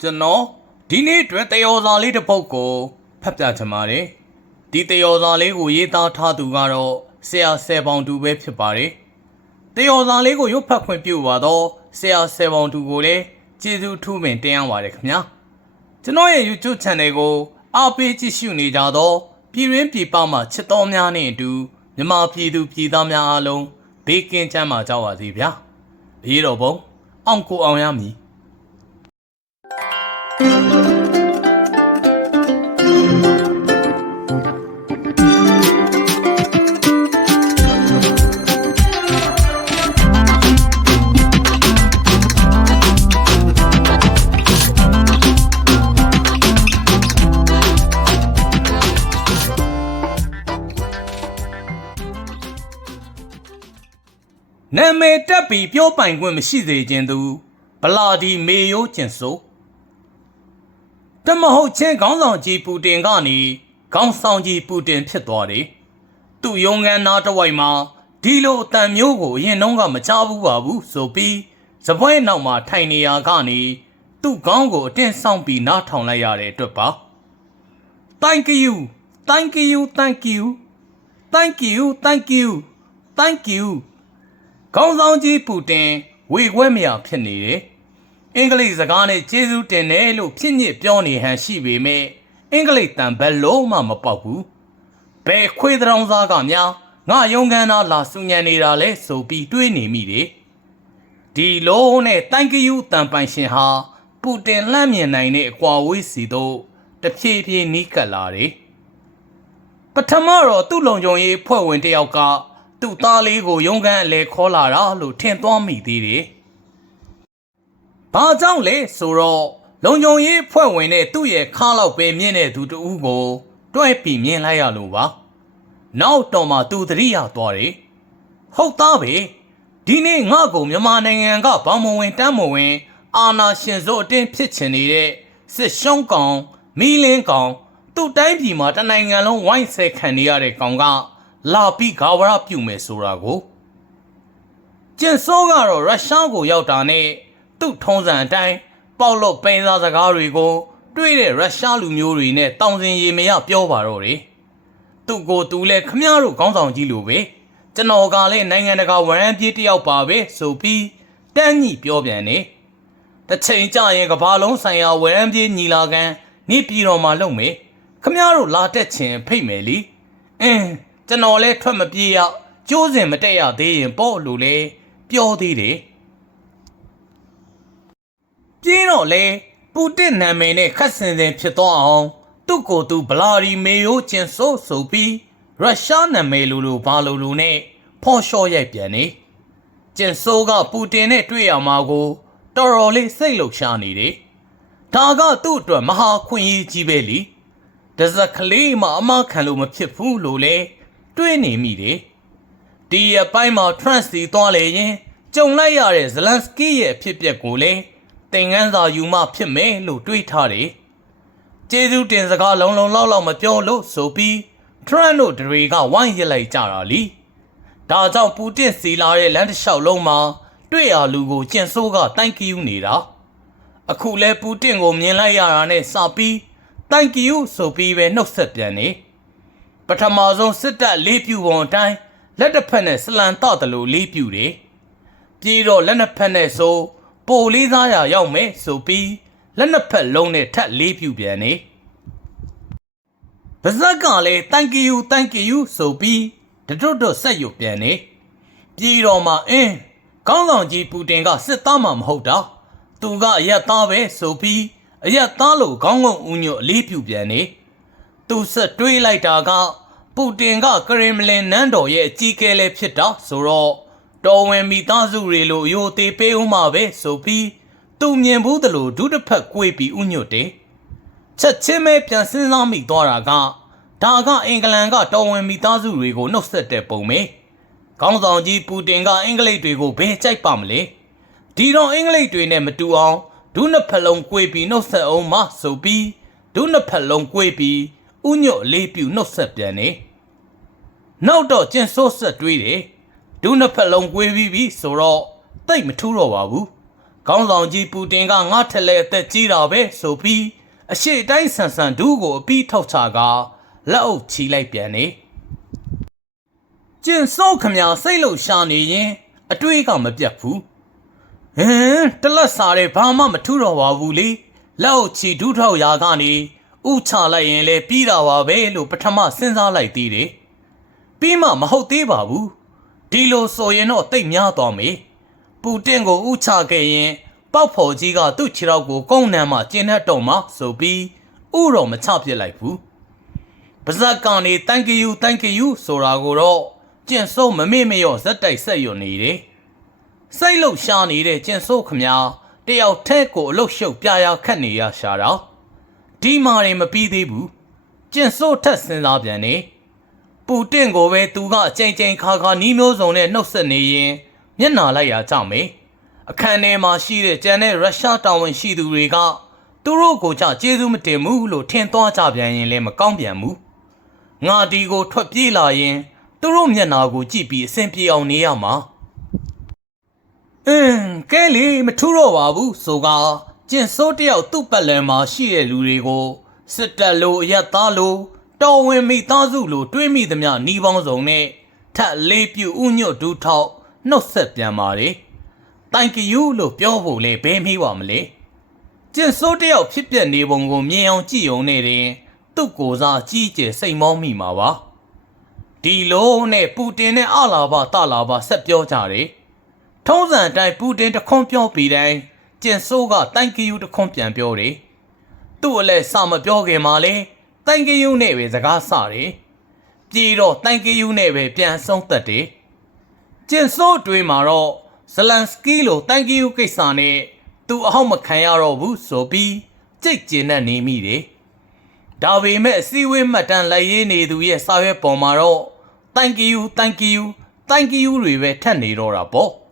ကျွန်တော်ဒီနေ့အတွက်တယောစာလေးတစ်ပုဒ်ကိုဖတ်ပြချင်ပါတယ်ဒီတယောစာလေးကိုရေးသားထားသူကတော့ဆရာဆယ်ပေါင်တူပဲဖြစ်ပါတယ်တယောစာလေးကိုရုပ်ဖတ်ခွင့်ပြုပါတော့ဆရာဆယ်ပေါင်တူကိုလည်းကျေးဇူးထူးပင်တင်ရပါတယ်ခင်ဗျာကျွန်တော်ရဲ့ YouTube Channel ကိုအားပေးကြည့်ရှုနေကြတော့ပြည်ရင်းပြည်ပမှချစ်တော်များနဲ့အတူမြန်မာပြည်သူပြည်သားများအားလုံးဘေးကင်းချမ်းသာကြပါစေဗျာအရေးတော်ပုံအောင်ကိုအောင်ရမည် တက်ပြီးပြောပိုင်ခွင့်မရှိစေခြင်းသူဗလာဒီမေယိုကျင်ဆိုတမဟုတ်ချင်းခေါင်းဆောင်ကြီးပူတင်ကနေခေါင်းဆောင်ကြီးပူတင်ဖြစ်သွားတယ်သူ့ရုံငန်းနာတစ်ဝိုက်မှာဒီလိုအတန်မျိုးကိုအရင်တုန်းကမကြားဘူးပါဘူးဆိုပြီးစပွဲနောက်မှာထိုင်နေရကနေသူ့ခေါင်းကိုအတင်းဆောင်ပြီးနားထောင်လိုက်ရတဲ့အတွက်ပါ Thank you thank you thank you thank you thank you thank you ခေါင်းဆောင်ကြီးပူတင်ဝေခွဲမရဖြစ်နေတယ်။အင်္ဂလိပ်စကားနဲ့ကျေးဇူးတင်တယ်လို့ဖြစ်ညစ်ပြောနေဟန်ရှိပေမဲ့အင်္ဂလိပ်တန်ဘယ်လုံးမှမပေါက်ဘူး။ဘယ်ခွေးတောင်စားကများငါယုံကန်သားလာစုညံနေတာလဲဆိုပြီးတွေးနေမိတယ်။ဒီလုံးနဲ့တန်ကယူတန်ပိုင်ရှင်ဟာပူတင်လှမ်းမြင်နိုင်တဲ့အကွာဝေးစီတို့တဖြည်းဖြည်းနီးကပ်လာတယ်။ပထမတော့သူ့လုံခြုံရေးဖွဲ့ဝင်တယောက်က သူ့သားလေးကိုရုံးခန်းအလဲခေါ်လာတာလို့ထင်သွားမိသေးတယ်။ဘာကြောင့်လဲဆိုတော့လုံခြုံရေးဖွဲ့ဝင်တဲ့သူ့ရဲ့ခါလောက်ပဲမြင့်တဲ့သူတဦးကိုတွဲပြီးမြင်လိုက်ရလို့ပါ။နောက်တော့မှသူသတိရသွားတယ်။ဟုတ်သားပဲဒီနေ့ငါ့ကိုမြန်မာနိုင်ငံကဘောင်မဝင်တမ်းမဝင် အာနာရှင်စိုးအတင်းဖြစ်ချင်နေတဲ့စစ်ရှုံးကောင်မီလင်းကောင်သူ့တိုင်းပြည်မှာတနိုင်ငံလုံးဝိုင်းဆဲခံနေရတဲ့ကောင်က လာပြီးဂါဝရပြုမယ်ဆိုတာကိုကျင်စောကတော့ရုရှားကိုရောက်တာနဲ့သူ့ထုံးစံအတိုင်းပေါက်လို့ပိန်စားစကားတွေကို တွေ့တဲ့ရုရှားလူမျိုးတွေနဲ့တောင်စင်ရေမရပြောပါတော့တယ်သူ့ကိုသူလဲခမည်းတော်ခေါင်းဆောင်ကြီးလိုပဲကျွန်တော်ကလည်းနိုင်ငံတကာဝန်ရမ်းပြေးတယောက်ပါပဲဆိုပြီးတန်းညိပြောပြန်နေတစ်ချိန်ကြရင်ကဘာလုံးဆိုင်ရာဝရမ်းပြေးညီလာခံနေပြည်တော်မှာလုပ်မယ်ခမရတို့လာတက်ချင်ဖိတ်မယ်လीအင်း ကျွန်တော်လဲထွက်မပြေးရကျိုးစင်မတက်ရသေးရင်ပေါ့လို့လဲပြောသေးတယ်ပြေးတော့လဲပူတင်နာမည်နဲ့ခတ်စင်စင်ဖြစ်သွားအောင်သူ့ကိုယ်သူဗလာဒီမေယိုကျင်ဆိုးဆိုပြီးရုရှားနာမည်လိုလိုဘာလိုလိုနဲ့ဖော်လျှော့ရိုက်ပြန်နေကျင်ဆိုးကပူတင်နဲ့တွေ့ရမှာကိုတော်တော်လေးစိတ်လှုပ်ရှားနေတယ်။ဒါကသူ့အတွက်မဟာခွင့်ရေးကြီးပဲလी။တစက်ကလေးမှအမခံလို့မဖြစ်ဘူးလို့လဲ တွေးနေမိတယ်။ဒီရပိုင်းမှာ trans စီသွားလေရင်ကြုံလိုက်ရတဲ့ဇလန်စကီရဲ့အဖြစ်အပျက်ကိုလဲသင်ငန်းစာယူမှဖြစ်မယ်လို့တွေးထားတယ်။ကျေးဇူးတင်စကားလုံးလုံးလောက်လောက်မပြောလို့ဆိုပြီး trans တို့တွေကဝိုင်းရစ်လိုက်ကြတာလी။ဒါကြောင့်ပူတင်စီလာတဲ့လမ်းတစ်လျှောက်လုံးမှာတွေ့ရလူကိုကျင်ဆိုးကတိုင်ကီယူနေတာအခုလဲပူတင်ကိုမြင်လိုက်ရတာနဲ့စပြီးတိုင်ကီယူဆိုပြီးပဲနှုတ်ဆက်ပြန်နေ ပထမဆုံးစစ်တပ်လေးပြူပုံအတိုင်းလက်တစ်ဖက်နဲ့စလန်တော့တယ်လို့လေးပြူတယ်ပြေးတော့လက်နှစ်ဖက်နဲ့ဆိုပိုလေးစားရရောက်မယ်ဆိုပြီးလက်နှစ်ဖက်လုံးနဲ့ထပ်လေးပြူပြန်နေပါဇက်ကလည်း thank you thank you ဆိုပြီးတတွတ်တွတ်ဆက်ရုပ်ပြန်နေပြည်တော်မှာအင်းကောင်းဆောင်ကြီးပူတင်ကစစ်သားမှမဟုတ်တာသူကအရက်သားပဲဆိုပြီးအရက်သားလို့ခေါင်းငုံဦးညွတ်အလေးပြုပြန်နေသူဆက်တွေးလိုက်တာက ပူတင်ကကရင်မလင်နန်းတော်ရဲ့အကြီးအကဲလည်းဖြစ်တာဆိုတော့တော်ဝင်မိသားစုတွေလိုအယိုသေးပေးဦးမှာပဲဆိုပြီးသူမြင်ဘူးသလိုဒုတစ်ဖက်ကိုွေပြီးဥညွတ်တယ်ချက်ချင်းပဲပြန်စဉ်းစားမိသွားတာကဒါကအင်္ဂလန်ကတော်ဝင်မိသားစုတွေကိုနှုတ်ဆက်တဲ့ပုံပဲခေါင်းဆောင်ကြီးပူတင်ကအင်္ဂလိပ်တွေကိုဘယ်ကြိုက်ပါမလဲဒီတော့အင်္ဂလိပ်တွေနဲ့မတူအောင်ဒုနှစ်ဖက်လုံးကိုွေပြီးနှုတ်ဆက်အောင်မဆိုပြီးဒုနှစ်ဖက်လုံးကိုွေပြီး ဥညွတ်အလေးပြုနှုတ်ဆက်ပြန်နေနောက်တော့ကျင်ဆိုးဆက်တွေးတယ်ဒုနှစ်ဖက်လုံး꿰ပြီးပြီဆိုတော့တိတ်မထူးတော့ပါဘူးခေါင်းဆောင်ကြီးပူတင်ကငါထက်လဲအသက်ကြီးတာပဲဆိုပြီးအရှိတိုင်းဆန်ဆန်ဒူးကိုအပြီးထောက်ချကလက်အုပ်ချီလိုက်ပြန်နေကျင်စောခမစိတ်လို့ရှာနေရင် အတွေးကမပြတ်ဘူးဟမ်တလက်စားတဲ့ဘာမှမထူတော့ပါဘူးလေလက်အုပ်ချီဒူးထောက်ရာကနေ ဥချလိုက်ရင်လေပြီးတာပါပဲလို့ပထမစဉ်းစားလိုက်သေးတယ်ပြီးမှမဟုတ်သေးပါဘူးဒီလိုဆိုရင်တော့တိတ်များသွားမေပူတင်ကိုဥချခဲ့ရင်ပေါက်ဖော်ကြီးကသူ့ခြေထောက်ကိုကုန်းနံမှကျင်းတ်တော့မှဆိုပြီးဥတော်မချပြစ်လိုက်ဘူးပါဇက်ကနေ thank you thank you ဆိုတာကိုတော့ကျင့်စိုးမမေ့မလျော့ဇက်တိုက်ဆက်ရွနေတယ်စိတ်လှုပ်ရှားနေတဲ့ကျင့်စိုးခမညာတယောက်ထဲကိုအလုတ်ရှုပ်ပြာခတ်နေရရှာတော့ ဒီမာတွေမပြီးသေးဘူးကျင့်စိုးထက်စဉ်းစားပြန်နေပူတင်ကိုပဲသူကအချိန်ချင်းခါခါနီးမျိုးစုံနဲ့နှုတ်ဆက်နေရင်မျက်နာလိုက်ရကြမယ်အခန်းထဲမှာရှိတဲ့ကျန်တဲ့ရုရှားတာဝန်ရှိသူတွေကသူတို့ကိုကြကျေးဇူးမတင်ဘူးလို့ထင်သွားကြပြန်ရင်လည်းမကောင်းပြန်ဘူးငါဒီကိုထွက်ပြေးလာရင်သူတို့မျက်နာကိုကြည့်ပြီးအဆင်ပြေအောင်နေရမှာအင်းကဲလေမထူတော့ပါဘူးဆိုက ကျင်စိုးတယောက်သူ့ပတ်လည်မှာရှိတဲ့လူတွေကိုစစ်တပ်လိုအရက်သားလိုတော်ဝင်မိသားစုလိုတွေးမိသမျှနှီးပေါင်းစုံနဲ့ထက်လေးပြူဥညွတ်ဒူးထောက်နှုတ်ဆက်ပြန်ပါတယ်။ thank you လို့ပြောဖို့လေဘယ်မေးပါမလဲ။ကျင်စိုးတယောက်ဖြစ်ပျက်နေပုံကိုမြင်အောင်ကြည့်ုံနဲ့တင်သူ့ကိုယ်စားကြီးကျယ်စိတ်မောမိမှာပါ။ဒီလိုနဲ့ပူတင်နဲ့အလာဘတလာဘဆက်ပြောကြတယ်။ထုံးစံအတိုင်းပူတင်တခွန်းပြောပြီးတိုင်း ကျင်စိုးက thank you တခွန်းပြန်ပြောတယ်။သူ့အလဲစာမပြောခင်မှာလေ thank you နဲ့ပဲစကားစတယ်။ပြေတော့ thank you နဲ့ပဲပြန်ဆုံးသက်တယ်။ကျင်စိုးတွေးမှာတော့ဇလန်စကီလို thank you ကိစ္စနဲ့သူအဟောက်မခံရတော့ဘူးဆိုပြီးကြိတ်ကျင်နဲ့နေမိတယ်။ဒါပေမဲ့အစည်းအဝေးမှတ်တမ်းလိုက်ရေးနေသူရဲ့စာရွက်ပေါ်မှာတော့ thank you thank you thank you တွေပဲထပ်နေတော့တာပေါ့။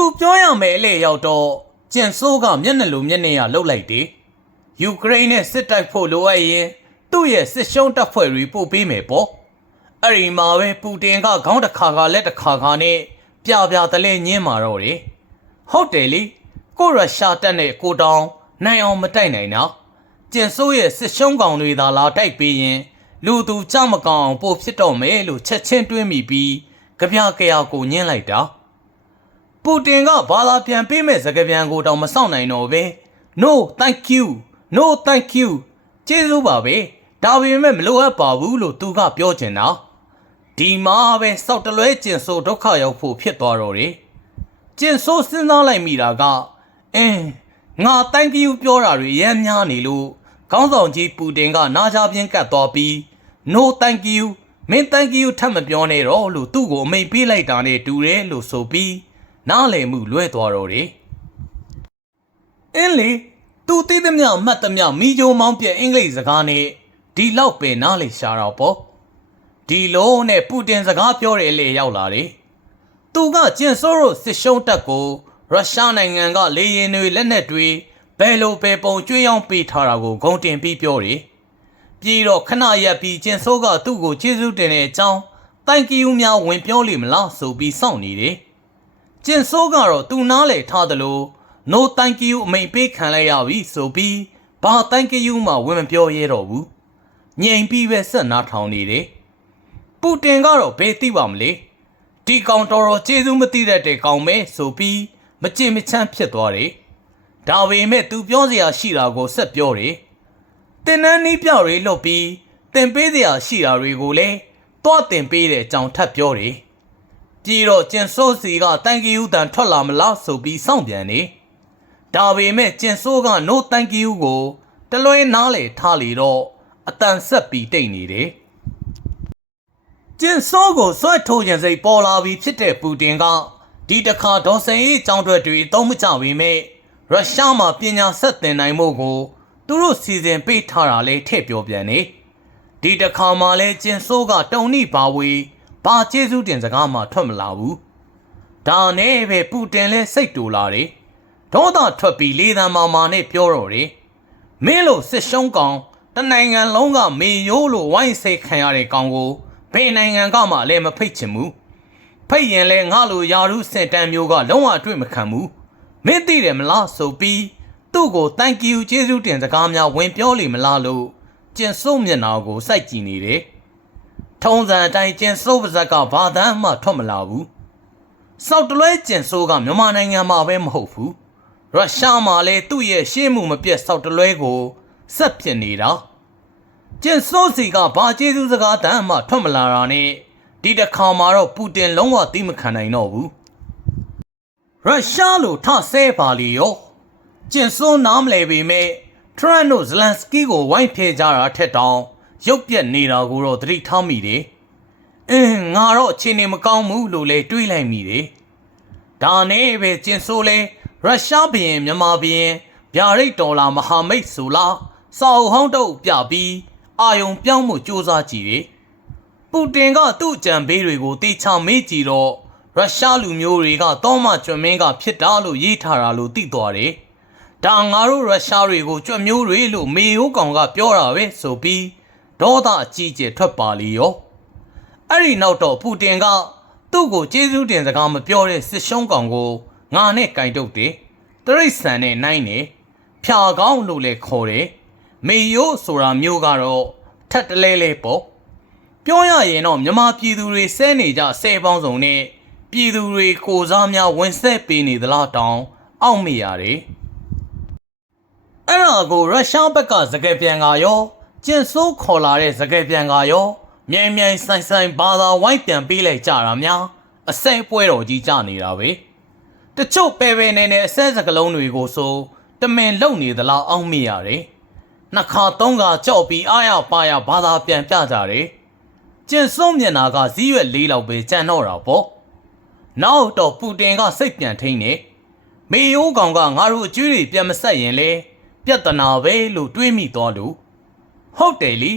သူပြောရမယ်အလေရောက်တော့ကျန်ဆိုးကမျက်နှာလိုမျက်နှာရလှုပ်လိုက်တယ်။ယူကရိန်းနဲ့စစ်တိုက်ဖို့လိုအပ်ရင်သူ့ရဲ့စစ်ရှုံးတပ်ဖွဲ့တွေပို့ပေးမယ်ပေါ့။အဲ့ဒီမှာပဲပူတင်ကခေါင်းတစ်ခါခါလက်တစ်ခါခါနဲ့ပြပြတလဲညင်းမာတော့တယ်။ဟုတ်တယ်လေကိုရရှာတက်နဲ့ကိုတောင်နိုင်အောင်မတိုက်နိုင်တော့ကျင်ဆိုးရဲ့စစ်ရှုံးကောင်တွေသာလာတိုက်ပေးရင် လူသူကြမကောင်အောင်ပို့ဖြစ်တော့မယ်လို့ချက်ချင်းတွေးမိပြီးကြပြကြရကိုညင်းလိုက်တာ ပူတင်ကဘာလာပြန်ပေးမဲ့စကားပြန်ကိုတောင်မဆောင်နိုင်တော့ပဲ no thank you no thank you ကျေးဇူးပါပဲဒါပေမဲ့မလိုအပ်ပါဘူးလို့သူကပြောချင်တာဒီမှာပဲစောက်တလွဲကျင်ဆိုဒုက္ခရောက်ဖို့ဖြစ်သွားတော့တယ်ကျင်ဆိုစဉ်းစားလိုက်မိတာကအင်းငါ thank you ပြောတာတွေရမ်းများနေလို့ခေါင်းဆောင်ကြီးပူတင်ကနားချပြင်းကတ်သွားပြီး no thank you မင်း thank you ထပ်မပြောနဲ့တော့လို့သူ့ကိုအမိန်ပေးလိုက်တာနဲ့တူတယ်လို့ဆိုပြီး နားလည်မှုလွဲသွားတော့တယ်အင်းလေသူသိသမျှမှတ်သမျှမိဂျိုမောင်းပြအင်္ဂလိပ်စကားနဲ့ဒီလောက်ပဲနားလေရှာတော့ပေါ့ဒီလိုနဲ့ပူတင်စကားပြောတယ်လေရောက်လာတယ်သူကကျင်ဆိုးရိုစစ်ရှုံးတပ်ကိုရုရှားနိုင်ငံကလေရင်တွေလက်နက်တွေဘယ်လိုပဲပုံကျွေးအောင်ပေးထားတာကိုဂုံတင်ပြီးပြောတယ်ပြီးတော့ခဏရက်ပြီးကျင်ဆိုးကသူ့ကိုကျေးဇူးတင်တဲ့အကြောင်းတိုင်ကီယူများဝင်ပြောလိမ့်မလားဆိုပြီးစောင့်နေတယ် ကျင်ဆိုးကတော့သူနားလေထားသလို no thank you အမိန်ပေးခံလိုက်ရပြီဆိုပြီးဘာ thank you မှဝင်မပြောရဲတော့ဘူးငြိမ်ပြီးပဲဆက်နားထောင်နေတယ်ပူတင်ကတော့ဘယ်သိပါမလဲဒီကောင်တော်တော်ကျေးဇူးမသိတတ်တဲ့ကောင်ပဲဆိုပြီးမကြင်မချမ်းဖြစ်သွားတယ်ဒါပေမဲ့သူပြောစရာရှိတာကိုဆက်ပြောတယ်တင်နန်းနီးပြောက်တွေလွတ်ပြီးတင်ပေးစရာရှိတာတွေကိုလည်းတွားတင်ပေးတဲ့အကြောင်းထပ်ပြောတယ် ပြီးတော့ကျင်စိုးစီကတန်ကီယူတန်ထွက်လာမလားဆိုပြီးစောင့်ပြန်နေဒါပေမဲ့ကျင်စိုးက no thank you ကိုတလွဲနားလေထားလေတော့အတန်ဆက်ပြီးတိတ်နေတယ်ကျင်စိုးကိုဆွဲထိုးခြင်းစိတ်ပေါ်လာပြီးဖြစ်တဲ့ပူတင်ကဒီတခါဒေါ်စင်၏ကြောင်းထွက်တွေအသုံးမကျပေမဲ့ရုရှားမှာပညာဆက်သင်နိုင်မှုကိုသူတို့စီစဉ်ပေးထားတာလဲထည့်ပြောပြန်နေဒီတခါမှလဲကျင်စိုးကတုံနိပါဝေ ဘာကျေးဇူးတင်စကားမှထွက်မလာဘူးဒါနဲ့ပဲပူတင်လဲစိတ်တူလာတယ်ဒေါသထွက်ပြီးလေသံမာမာနဲ့ပြောတော့တယ်မင်းလို့စစ်ရှုံးကောင်တနိုင်ငံလုံးကမေယိုးလို့ဝိုင်းစိတ်ခံရတဲ့ကောင်ကိုဘယ်နိုင်ငံကမှလည်းမဖိတ်ချင်ဘူးဖိတ်ရင်လဲငါလိုယာရုစင်တန်မျိုးကလုံးဝအတွေ့မခံဘူးမင်းသိတယ်မလားဆိုပြီးသူ့ကို thank you ကျေးဇူးတင်စကားများဝင်ပြောလိမ့်မလားလို့ကျင်စိုးမျက်နှာကိုစိုက်ကြည့်နေတယ် ထုံးစံအတိုင်းကျင်စိုးပါဇက်ကဘာသမ်းမှထွက်မလာဘူးစောက်တလွဲကျင်စိုးကမြန်မာနိုင်ငံမှာပဲမဟုတ်ဘူးရုရှားမှာလည်းသူ့ရဲ့ရှေ့မှုမပြတ်စောက်တလွဲကိုဆက်ဖြစ်နေတာကျင်စိုးစီကဘာကျေးဇူးစကားတမ်းမှထွက်မလာတာနဲ့ဒီတစ်ခါမှာတော့ပူတင်လုံးဝသိမခံနိုင်တော့ဘူးရုရှားလိုထဆဲပါလီရောကျင်စွန်းနားမလဲပေမဲ့ထရန်တို့ဇလန်စကီကိုဝိုင်းဖဲကြတာထက်တောင် ရုပ်ပြက်နေတာကိုတော့သတိထားမိတယ်။အင်းငါတော့အခြေအနေမကောင်းဘူးလို့လဲတွေးလိုက်မိတယ်။ဒါနဲ့ပဲကျင်ဆိုးလဲရုရှားဘရင်မြန်မာဘရင်ဗျာဒိတ်ဒေါ်လာမဟာမိတ်ဆိုလားစာအုပ်ဟောင်းတုပ်ပြပြီးအာယုံပြောင်းမှုစ조사ကြည့်တယ်။ပူတင်ကသူ့ကြံဘေးတွေကိုတေချာမေးကြည့်တော့ရုရှားလူမျိုးတွေကတောမကျွမ်းမင်းကဖြစ်တာလို့ရေးထားတာလို့သိသွားတယ်။ဒါငါတို့ရုရှားတွေကိုကျွမ်းမျိုးတွေလို့မေယိုးကောင်ကပြောတာပဲဆိုပြီး ဒေါသအကြီးကျယ်ထွက်ပါလေရော။အဲ့ဒီနောက်တော့ပူတင်ကသူ့ကိုကျေးဇူးတင်စကားမပြောတဲ့စစ်ရှုံးကောင်ကိုငါနဲ့ကင်တုတ်တယ်။တရိတ်ဆန်နဲ့နိုင်တယ်။ဖြာကောင်းလို့လည်းခေါ်တယ်။မေယိုးဆိုတာမျိုးကတော့ထက်တလဲလဲပေါ့။ပြောရရင်တော့မြန်မာပြည်သူတွေဆဲနေကြဆဲပေါင်းစုံနဲ့ပြည်သူတွေကိုစားများဝင်ဆက်ပေးနေသလားတောင်အောက်မေ့ရတယ်။အဲ့ဒါကိုရုရှားဘက်ကစကယ်ပြန်ကရော ကျင်ဆိုးခေါ်လာတဲ့စကယ်ပြန်ကရောမြိုင်မြိုင်ဆိုင်ဆိုင်ဘာသာဝိုင်းပြန်ပေးလိုက်ကြတာများအစဲပွဲတော်ကြီးကြနေတာပဲ။တချို့ပဲပဲနေနေအစဲစကလုံးတွေကိုဆိုတမင်လုံနေသလားအောက်မေ့ရတယ်။နှစ်ခါသုံးခါကြောက်ပြီးအားရပါရဘာသာပြန်ပြကြတယ်။ကျင်စုံမျက်နာကဇီးရွက်လေးလောက်ပဲကြံတော့တာပေါ့နောက်တော့ပူတင်ကစိတ်ပြန်ထိန်နေမေယိုးကောင်ကငါတို့အကျွေးတွေပြန်မဆက်ရင်လေပြဿနာပဲလို့တွေးမိသွားလို့ ဟုတ်တယ်လी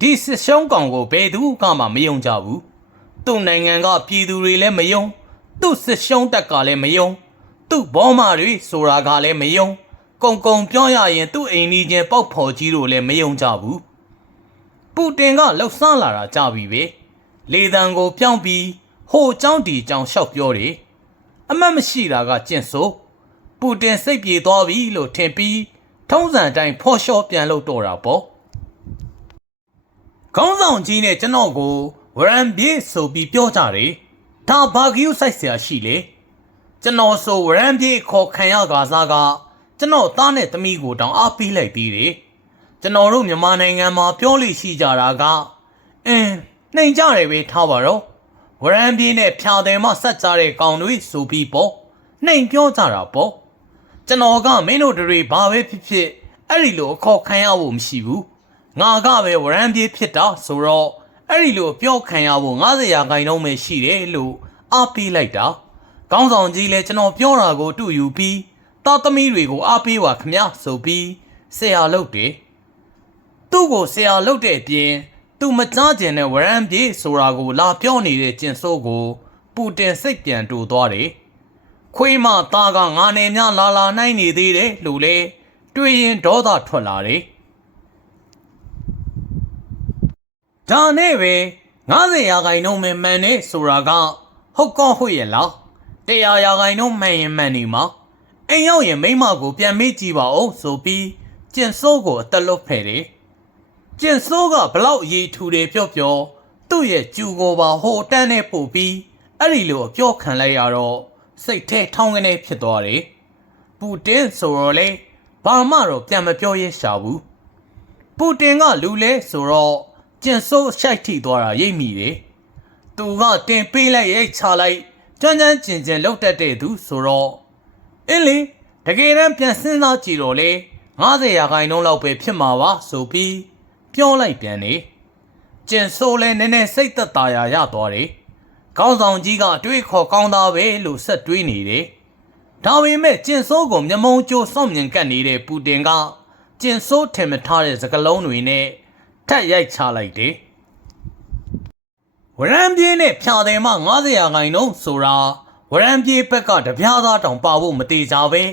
ဒီစစ်ရှုံးကောင်ကိုဘယ်သူကမှမယုံကြဘူးသူ့နိုင်ငံကပြည်သူတွေလည်းမယုံသူ့စစ်ရှုံးတက်ကလည်းမယုံသူ့ဘောမာတွေဆိုတာကလည်းမယုံကုံကုံပြောရရင်သူ့အိမ်ကြီးချင်းပေါက်ဖော်ကြီးတို့လည်းမယုံကြဘူး ပူတင်ကလှုပ်ဆန်းလာတာကြပြီပဲလေတံကိုပြောင်းပြီးဟိုเจ้าတီเจ้าလျှောက်ပြောတယ်အမတ်မရှိတာကကျင့်ဆိုပူတင်စိတ်ပြေသွားပြီလို့ထင်ပြီးထုံးစံအတိုင်းဖော်လျှော်ပြန်လို့တော့တာပေါ့ ခေါင်းဆောင်ကြီးနဲ့ကျွန်တော်ကိုဝရန်ပြေးဆိုပြီးပြောကြတယ်ဒါဘာကယူဆိုင်ဆရာရှိလေကျွန်တော်ဆိုဝရန်ပြေးခေါ်ခံရကာစားကကျွန်တော်သားနဲ့သမီးကိုတောင်အားပေးလိုက်သေးတယ်ကျွန်တော်တို့မြန်မာနိုင်ငံမှာပြောလို့ရှိကြတာကအင်းနှိမ်ကြတယ်ပဲထားပါတော့ဝရန်ပြေးနဲ့ဖြာတယ်မှဆက်ကြတဲ့ကောင်တွေဆိုပြီးပေါ့နှိမ်ပြောကြတာပေါ့ကျွန်တော်ကမင်းတို့တွေဘာပဲဖြစ်ဖြစ်အဲ့ဒီလိုအခေါ်ခံရဖို့မရှိဘူး ငါကပဲဝရန်ပြေးဖြစ်တာဆိုတော့အဲ့ဒီလိုပြောခံရဖို့90ရာခိုင်နှုန်းပဲရှိတယ်လို့အားပေးလိုက်တာကောင်းဆောင်ကြီးလည်းကျွန်တော်ပြောတာကိုတူယူပြီးသားသမီးတွေကိုအားပေးပါခမဆိုပြီးဆရာလုပ်တယ်သူ့ကိုဆရာလုပ်တဲ့အပြင်သူမကြားကျင်တဲ့ဝရန်ပြေဆိုတာကိုလာပြောနေတဲ့ကျင်ဆိုးကို ပူတင်စိတ်ပြန်တူသွားတယ်။ခွေးမသားကငါနဲ့များလာလာနိုင်နေသေးတယ်လို့လေတွေးရင်ဒေါသထွက်လာတယ်။ ဒါနဲ့ပဲ90ရာခိုင်နှုန်းပဲမှန်နေဆိုတာကဟုတ်ကောဟုတ်ရဲ့လား100ရာခိုင်နှုန်းမှန်ရင်မှန်နေမှာအိမ်ရောက်ရင်မိမကိုပြန်မေးကြည့်ပါဦးဆိုပြီးကျင်ဆိုးကိုအသက်လွတ်ဖယ်တယ်ကျင်ဆိုးကဘလောက်အရေးထူတယ်ပြောပြောသူ့ရဲ့ကျူကိုပါဟိုတန်းနဲ့ပို့ပြီးအဲ့ဒီလိုအပြောခံလိုက်ရတော့စိတ်ထဲထောင်းကနေဖြစ်သွားတယ်ပူတင်ဆိုတော့လေဘာမှတော့ပြန်မပြောရဲရှာဘူးပူတင်ကလူလဲဆိုတော့ ကျင်ဆိုးရှိုက်ထိသွားတာရိပ်မိတယ်သူကတင်ပေးလိုက်ရိတ်ချလိုက်ကြမ်းကြမ်းကျင်ကျင်လောက်တတ်တဲ့သူဆိုတော့အင်းလေတကယ်တမ်းပြန်စဉ်းစားကြည့်တော့လေ90ရာခိုင်နှုန်းလောက်ပဲဖြစ်မှာပါဆိုပြီးပြောလိုက်ပြန်နေကျင်ဆိုးလဲနည်းနည်းစိတ်သက်သာရာရသွားတယ်။ခေါင်းဆောင်ကြီးကအတွေးခေါ်ကောင်းသားပဲလို့ဆက်တွေးနေတယ်။ဒါပေမဲ့ကျင်ဆိုးကိုမျက်မုံကျိုးစောင့်မြင်ကပ်နေတဲ့ပူတင်ကကျင်ဆိုးထင်မထားတဲ့စကလုံးတွေနဲ့ ထက်ရိုက်ချလိုက်တယ်။ဝရံပြေးနဲ့ဖြာတယ်မှ90ရာခိုင်နှုန်းဆိုတာဝရံပြေးဘက်ကတပြားသားတောင်ပါဖို့မတေချာပဲ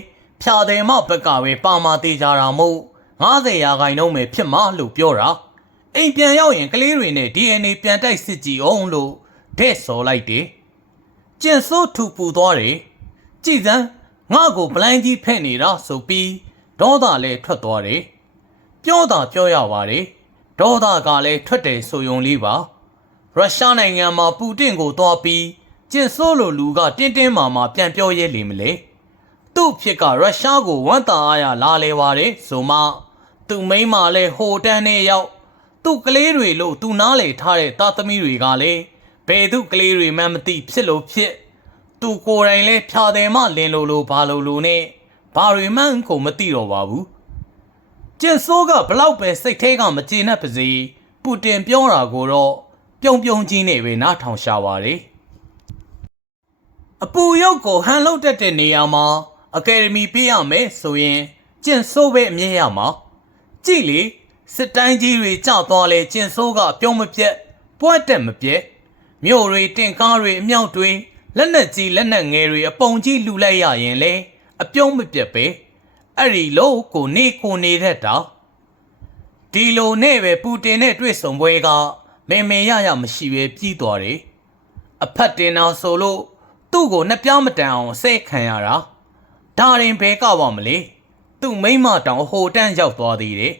ဖြာတယ်မှဘက်ကပဲပါမာတေချာတာမို့90ရာခိုင်နှုန်းပဲဖြစ်မှာလို့ပြောတာအိမ်ပြန်ရောက်ရင်ကလေးတွေနဲ့ DNA ပြန်တိုက်စစ်ကြည့်အောင်လို့တဲ့စော်လိုက်တယ်ကျင်ဆိုးထူပူသွားတယ်ကြည်စမ်းငါ့ကိုဗလိုင်းကြီးဖက်နေတာဆိုပြီးဒေါသလည်းထွက်သွားတယ်ပြောတာပြောရပါတယ် ဒေါသကလည်းထွက်တယ်ဆိုယုံလေးပါရုရှားနိုင်ငံမှာပူတင်ကိုသွားပြီးကျင်ဆိုးလိုလူကတင်းတင်းမာမာပြန်ပြောရဲလိမ့်မလဲသူ့ဖြစ်ကရုရှားကိုဝမ်းသာအားရလာလေပါတယ်ဆိုမှသူ့မိန်းမလည်းဟိုတန်းနဲ့ရောက်သူ့ကလေးတွေလို့သူနားလေထားတဲ့သားသမီးတွေကလည်းဘယ်သူကလေးတွေမှမသိဖြစ်လို့ဖြစ်သူကိုယ်တိုင်လဲဖြာတယ်မှလင်းလို့လို့ဘာလို့လို့နဲ့ဘာတွေမှန်းကိုမသိတော့ပါဘူး ကျင်ဆိုးကဘလောက်ပဲစိတ်ထဲကမကျေနပ်ပါစေပူတင်ပြောတာကိုတော့ပြုံပြုံချင်းနဲ့ပဲနားထောင်ရှာပါတယ်အပူရုပ်ကိုဟန်လုပ်တတ်တဲ့နေရာမှာအကယ်ဒမီပေးရမယ်ဆိုရင်ကျင်ဆိုးပဲအမြင်ရမှာကြည့်လေစစ်တိုင်းကြီးတွေကြောက်သွားလဲကျင်ဆိုးကပြုံးမပြက်ပွက်တက်မပြက်မြို့တွေတင်ကားတွေအမြောက်တွေလက်နက်ကြီးလက်နက်ငယ်တွေအပုံကြီးလူလိုက်ရရင်လေအပြုံးမပြက်ပဲ အဲ့ဒီလို့ကိုနေကိုနေတတ်တာဒီလိုနဲ့ပဲပူတင်နဲ့တွေ့ဆုံပွဲကမေမေရရမရှိပဲပြီးသွားတယ်အဖက်တင်အောင်ဆိုလို့သူ့ကိုနှစ်ပြောင်းမတန်အောင်ဆဲခံရတာဒါရင်ဘဲကပါမလဲသူ့မိမတောင်ဟိုတန်းရောက်သွားသေးတယ်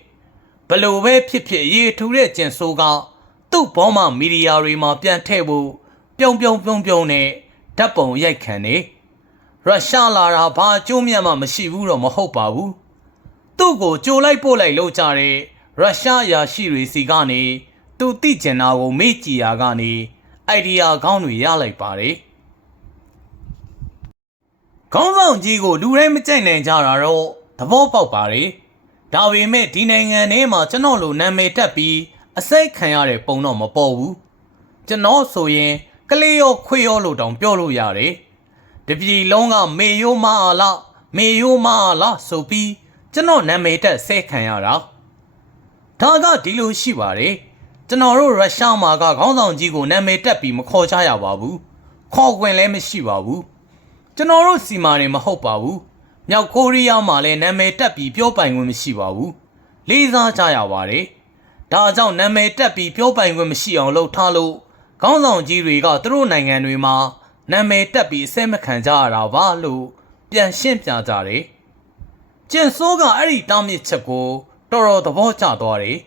ဘလို့ပဲဖြစ်ဖြစ်ရေထူတဲ့ကျင်ဆိုးကသူ့ဘောမမီဒီယာတွေမှာပြန်ထည့်ဖို့ပြုံပြုံပြုံပြုံနဲ့ဓာတ်ပုံရိုက်ခံနေ ရုရှားလာတာဘာအကျိုးမြတ်မှမရှိဘူးတော့မဟုတ်ပါဘူးသူ့ကိုကြိုလိုက်ပို့လိုက်လို့ကြတဲ့ရုရှားအရာရှိတွေစီကနေသူသိကျင်တာကိုမေ့ကြည့်ရာကနေအိုင်ဒီယာကောင်းတွေရလိုက်ပါတယ်ခေါင်းဆောင်ကြီးကိုလူတိုင်းမကြိုက်နိုင်ကြတာတော့သဘောပေါက်ပါတယ်ဒါပေမဲ့ဒီနိုင်ငံထဲမှာကျွန်တော်လိုနာမည်တက်ပြီးအစိတ်ခံရတဲ့ပုံတော့မပေါ်ဘူးကျွန်တော်ဆိုရင်ကလေးရောခွေရောလို့တောင်ပြောလို့ရတယ် တပြည်လုံးကမေယိုမာလာမေယိုမာလာဆိုပြီးကျွန်တော်နာမည်တက်ဆဲခံရတာဒါကဒီလိုရှိပါတယ်ကျွန်တော်တို့ရုရှားမှာကခေါင်းဆောင်ကြီးကိုနာမည်တက်ပြီးမခေါ်ချရပါဘူးခေါ်ခွင့်လည်းမရှိပါဘူးကျွန်တော်တို့စီမာတွေမဟုတ်ပါဘူးမြောက်ကိုရီးယားမှာလည်းနာမည်တက်ပြီးပြောပိုင်ခွင့်မရှိပါဘူးလေးစားကြရပါတယ်ဒါကြောင့်နာမည်တက်ပြီးပြောပိုင်ခွင့်မရှိအောင်လုပ်ထားလို့ခေါင်းဆောင်ကြီးတွေကသူတို့နိုင်ငံတွေမှာ နာမည်တက်ပြီးအစဲမခံကြရတာပါလို့ပြန်ရှင်းပြကြတယ်ကျင်ဆိုးကအဲ့ဒီတားမြစ်ချက်ကိုတော်တော်သဘောကျသွားတယ်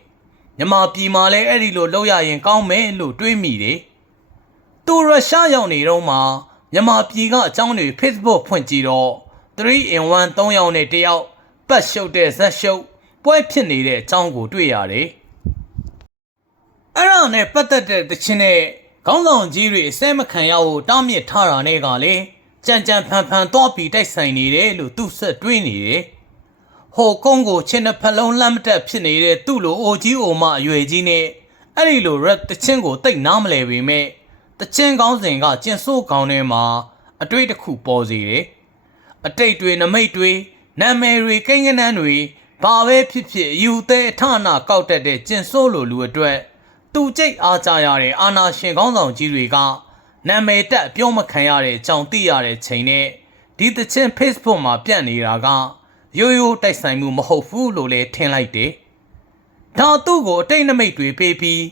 မြမပြည်မှာလည်းအဲ့ဒီလိုလုပ်ရရင်ကောင်းမယ်လို့တွေးမိတယ်သူရုရှားရောက်နေတော့မှမြန်မာပြည်ကအကြောင်းတွေ Facebook ဖွင့်ကြည့်တော့3 in 1 3ယောက်နဲ့တယောက်ပတ်ရှုပ်တဲ့ဇက်ရှုပ်ပွဲဖြစ်နေတဲ့အကြောင်းကိုတွေ့ရတယ်။အဲ့ဒါနဲ့ပတ်သက်တဲ့တခြင်းနဲ့ ခေါင်းဆောင်ကြီးတွေအစဲမခံရဖို့တားမြစ်ထားတာနဲ့ကလည်းကြံကြံဖန်ဖန်တော့ပြီးတိုက်ဆိုင်နေတယ်လို့သူဆက်တွေးနေတယ်။ဟိုကုန်းကိုချင်းတစ်ဖက်လုံးလမ်းမတက်ဖြစ်နေတဲ့သူ့လိုအိုကြီးအိုမအရွယ်ကြီးနဲ့အဲ့ဒီလိုရက်တခြင်းကိုတိတ်နားမလဲပေမဲ့တချင်းကောင်းစဉ်ကကျင်ဆိုးကောင်းထဲမှာအတွေ့တစ်ခုပေါ်စေတယ်။အတိတ်တွေနမိတ်တွေနာမည်တွေကိန်းကနန်းတွေဘာပဲဖြစ်ဖြစ်ယူသေးအထနာကောက်တတ်တဲ့ကျင်ဆိုးလိုလူအတွက် သူကြိတ်အားကြရတဲ့အာနာရှင်ကောင်းဆောင်ကြီးတွေကနာမည်တက်ပြောမခံရတဲ့အကြောင်းသိရတဲ့ချိန်နဲ့ဒီတချင်း Facebook မှာပြန့်နေတာကရိုးရိုးတိုက်ဆိုင်မှုမဟုတ်ဘူးလို့လည်းထင်လိုက်တယ်။ဒါသူ့ကိုအတိတ်နမိတ်တွေပေးပြီး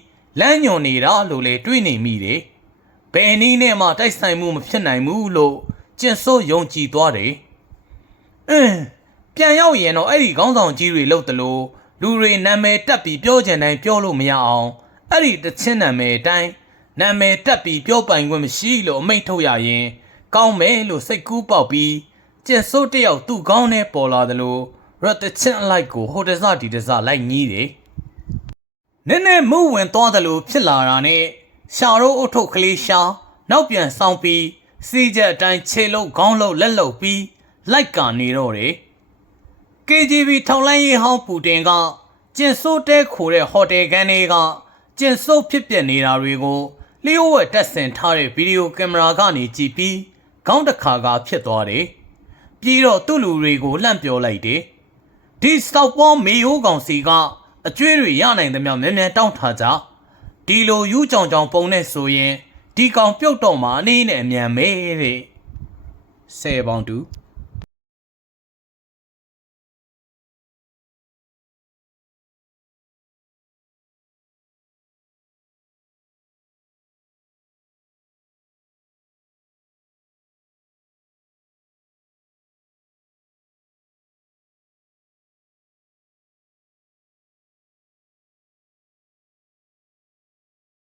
လမ်းညွန်နေတာလို့လည်းတွေးနေမိတယ်။ဘယ်နည်းနဲ့မှတိုက်ဆိုင်မှုမဖြစ်နိုင်ဘူးလို့ကျင်စိုးယုံကြည်သွားတယ်။အင်းပြန်ရောက်ရင်တော့အဲ့ဒီခေါင်းဆောင်ကြီးတွေလို့တလို့လူတွေနာမည်တက်ပြီးပြောကြတိုင်းပြောလို့မရအောင် အဲ့ဒီတချင်းနာမည်အတိုင်းနာမည်တက်ပြီးပြောပိုင်ခွင့်မရှိလို့အမိန့်ထုတ်ရရင် ကောင်းမယ်လို့စိတ်ကူးပေါက်ပြီးကျင်စိုးတယောက်သူ့ကောင်းနဲ့ပေါ်လာတယ်လို့ရတချင်းအလိုက်ကိုဟိုတစဒီတစလိုက်ကြီးတယ်။နည်းနည်းမှုဝင်သွားတယ်လို့ဖြစ်လာတာနဲ့ရှာရိုးအုတ်ထုတ်ကလေးရှာနောက်ပြန်ဆောင်ပြီးစီးချက်အတိုင်းခြေလုံးခေါင်းလုံးလက်လုံးပြီးလိုက်ကနေတော့တယ် KGB ထောက်လိုင်းရေးဟောင်းပူတင်ကကျင်ဆိုးတဲခိုတဲ့ဟိုတယ်ကန်တွေက ကျင်ဆိုးဖြစ်ပျက်နေတာတွေကိုလျှို့ဝှက်တက်ဆင်ထားတဲ့ဗီဒီယိုကင်မရာကနေကြည့်ပြီးခေါင်းတစ်ခါကဖြစ်သွားတယ်ပြီးတော့သူ့လူတွေကိုလှန့်ပြောလိုက်တယ်ဒီစတောက်ပေါ်မေယိုးကောင်စီကအကျွေးတွေရနိုင်သမျှမြန်မြန်တောင်းထားကြဒီလိုယူးကြောင်ကြောင်ပုံနဲ့ဆိုရင်ဒီကောင်ပြုတ်တော့မှအနေနဲ့အမြန်မဲတဲ့ဆယ်ပေါင်တူ